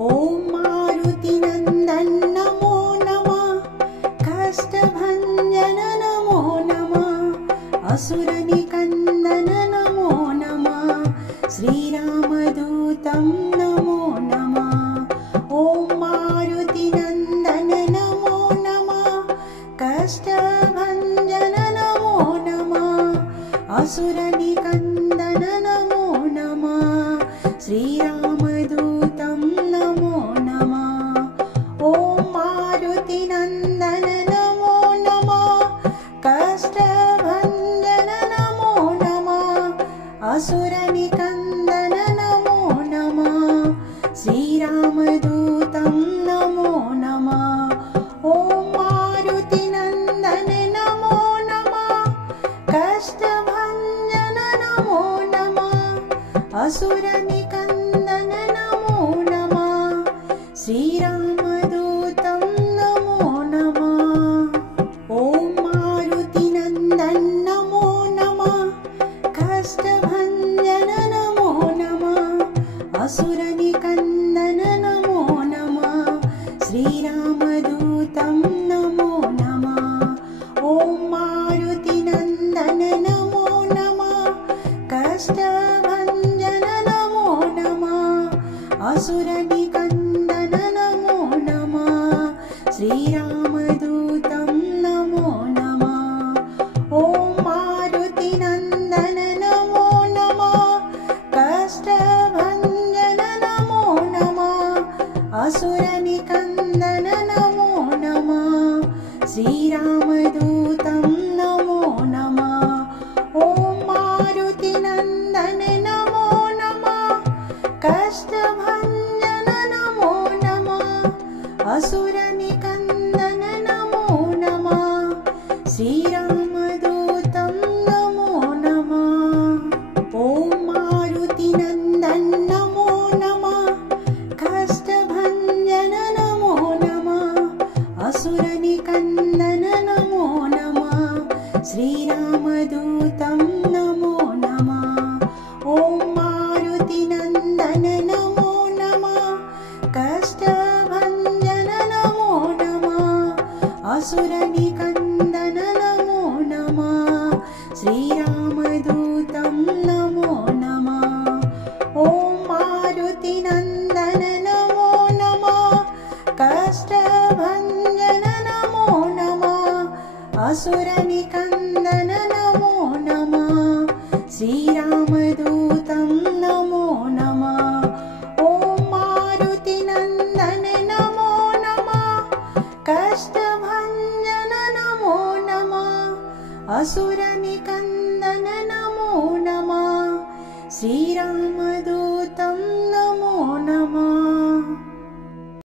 ॐ मारुतिनन्दन नमो नमः। कष्टभञ्जन नमो नमः। असुरनिकन्दन नमो नमः। श्रीरामदूतं नमो नमः। ॐ मारुतिनन्दन नमो नमः। कष्टभञ्जन नमो नमः। असुरनिकन्दन नमो नमः। श्रीरामदूतं नमो नमः। ॐ मारुतिनन्दन नमो नमः। कष्टभञ्जन नमो नमः। असुरनिकन्दन नमो नमः। श्रीरामदूतं नमो नमः। ॐ मारुतिनन्दन नमो नमः। कष्टभञ्जन नमो नमः। असुरनिकन्दन नमो नमः। श्रीरामदूतं नमो नमः। ॐ मारुतिनन्दन नमो नमः। कष्टभञ्जन नमो नमः। असुरनिकन्दन नमो नमः। श्रीरामदूतं नमो नमः। ॐ मारुतिनन्दन नमो नमः। कष्टभञ्जन नमो नमः। असुरनिकन्दन नमो नमः। श्रीरामदूतं नमो नमः। ॐ मारुतिनन्दन नमो नमः। कष्टभञ्जन नमो नमः। असुरनिकन्दन नमो नमः। श्रीरामदूतं नमो नमः। ॐ मारुतिनन्दन नमो नमः। कष्टभञ्जन नमो नमः। असुरनिकन्दन नमो नमः। श्रीरामदूतं नमो नमः। ॐ मारुतिनन्दन नमो नमः। कष्टभञ्जन नमो नमः। असुरनिकन्दन नमो नमः। श्रीरामदूतं नमो नमः। ॐ मारुतिनन्दन नमो नमः। कष्टभञ्जन नमो नमः। असुरनिकन्दन नमो नमः। श्रीरामदूतं नमो नमः। ॐ मारुतिनन्दन नमो नमः। कष्टभञ्जन नमो नमः। असुरनिकन्दन नमो नमः। श्रीरामदूतं नमो नमः। ॐ मारुतिनन्दन नमो नमः। कष्टभञ्जन नमो नमः। असुरनिकन्दन नमो नमः। श्रीरामदूतं नमो नमः।